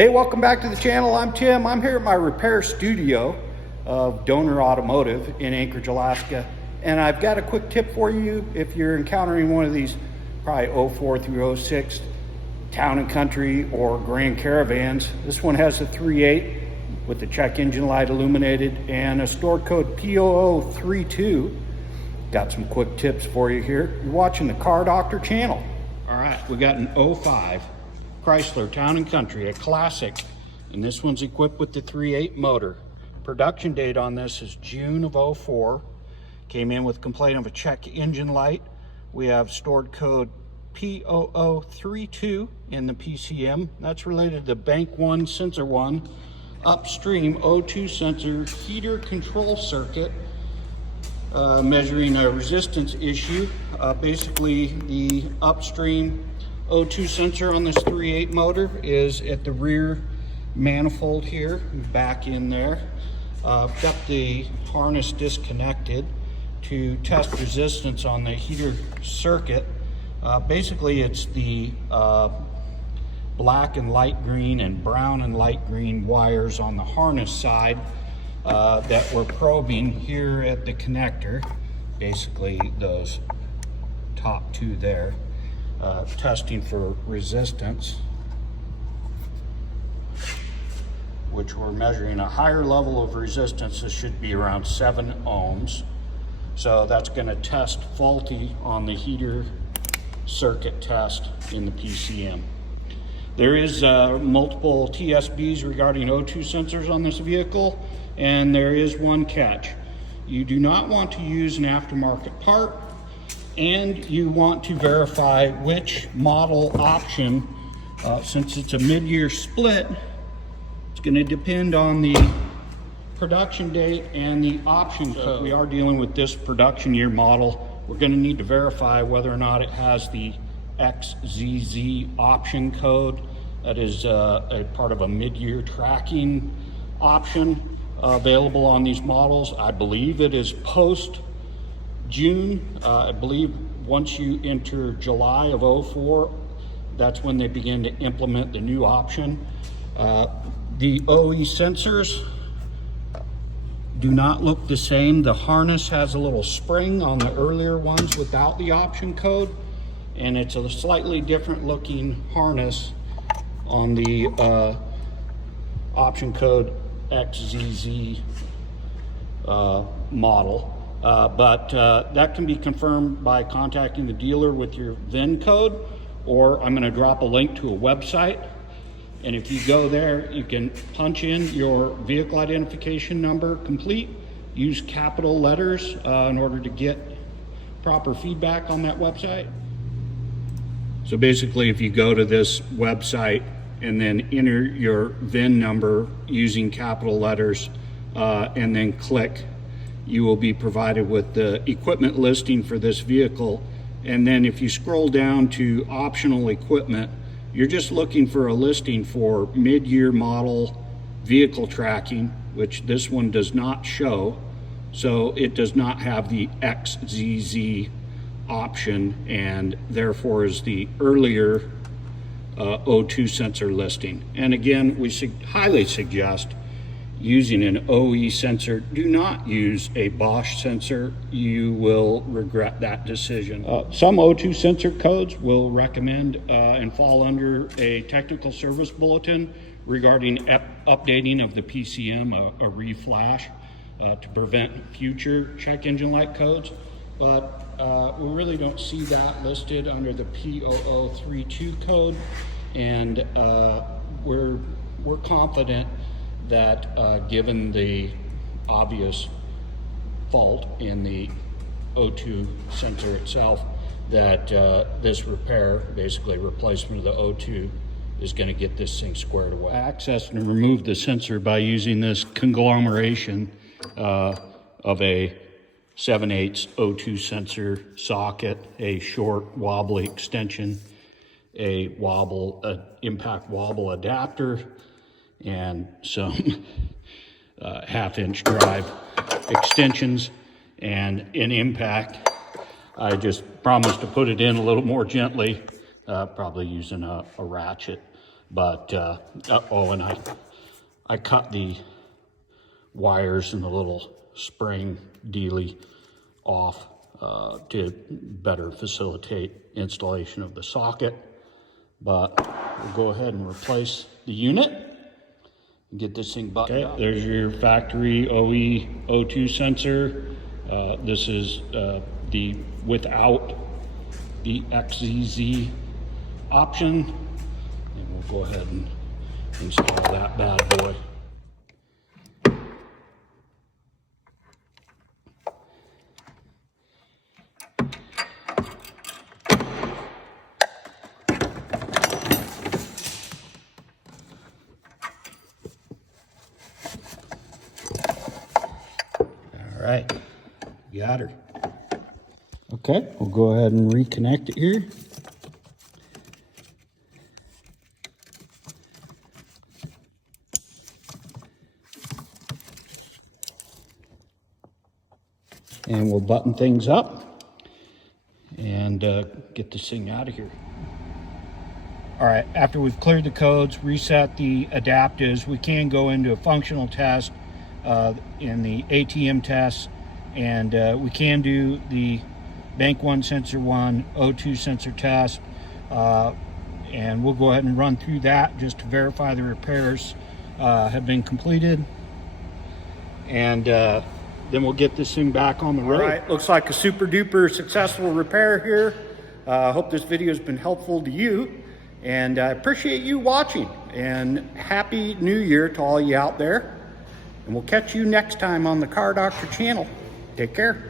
Hey, welcome back to the channel. I'm Tim. I'm here at my repair studio of Donor Automotive in Anchorage, Alaska. And I've got a quick tip for you if you're encountering one of these probably 04 through 06 Town and Country or Grand Caravans. This one has a 3.8 with the check engine light illuminated and a store code P0032. Got some quick tips for you here. You're watching the Car Doctor channel. All right, we got an 05 Chrysler Town and Country, a classic, and this one's equipped with the 3.8 motor. Production date on this is June of 04. Came in with complaint of a check engine light. We have stored code P0032 in the PCM. That's related to the bank 1 sensor 1 upstream O2 sensor heater control circuit, measuring a resistance issue. Basically, the upstream O2 sensor on this 3.8 motor is at the rear manifold here, back in there. Got the harness disconnected to test resistance on the heater circuit. Basically, it's the black and light green and brown and light green wires on the harness side that we're probing here at the connector. Basically, those top two there. Testing for resistance, which we're measuring a higher level of resistance. This should be around 7 ohms. So that's going to test faulty on the heater circuit test in the PCM. There is multiple TSBs regarding O2 sensors on this vehicle, and there is one catch. You do not want to use an aftermarket part, and you want to verify which model option. Since it's a mid-year split, it's going to depend on the production date and the option code. We are dealing with this production year model. We're going to need to verify whether or not it has the XZZ option code. That is a part of a mid-year tracking option available on these models. I believe it is post June. I believe once you enter July of 04, that's when they begin to implement the new option. The OE sensors do not look the same. The harness has a little spring on the earlier ones without the option code, and it's a slightly different looking harness on the option code XZZ model. But that can be confirmed by contacting the dealer with your VIN code, or I'm going to drop a link to a website. And if you go there, you can punch in your vehicle identification number complete, use capital letters in order to get proper feedback on that website. So basically, if you go to this website and then enter your VIN number using capital letters and then click, you will be provided with the equipment listing for this vehicle. And then if you scroll down to optional equipment, you're just looking for a listing for mid-year model vehicle tracking, which this one does not show. So it does not have the XZZ option, and therefore is the earlier O2 sensor listing. And again, we highly suggest using an OE sensor. Do not use a Bosch sensor. You will regret that decision. Some O2 sensor codes will recommend and fall under a technical service bulletin regarding updating of the PCM, a reflash, to prevent future check engine light codes. But we really don't see that listed under the P0032 code, and we're confident that given the obvious fault in the O2 sensor itself, that this repair, basically replacement of the O2, is going to get this thing squared away. Access and remove the sensor by using this conglomeration of a 7/8 O2 sensor socket, a short wobbly extension, a impact wobble adapter, and some half-inch drive extensions and an impact. I just promised to put it in a little more gently, probably using a ratchet But, oh, and I cut the wires and the little spring dealy off to better facilitate installation of the socket. But we'll go ahead and replace the unit and get this thing buttoned up. There's your factory OE02 sensor. This is the without the XZZ option. And we'll go ahead and install that bad boy. All right, got her. Okay, we'll go ahead and reconnect it here. And we'll button things up and get this thing out of here. All right, after we've cleared the codes, reset the adapters, we can go into a functional test in the ATM test, and we can do the Bank 1 Sensor 1 O2 sensor test, and we'll go ahead and run through that just to verify the repairs have been completed, and then we'll get this thing back on the road. All right, looks like a super duper successful repair here. I hope this video has been helpful to you, and I appreciate you watching, and Happy New Year to all you out there, and we'll catch you next time on the Car Doctor channel. Take care.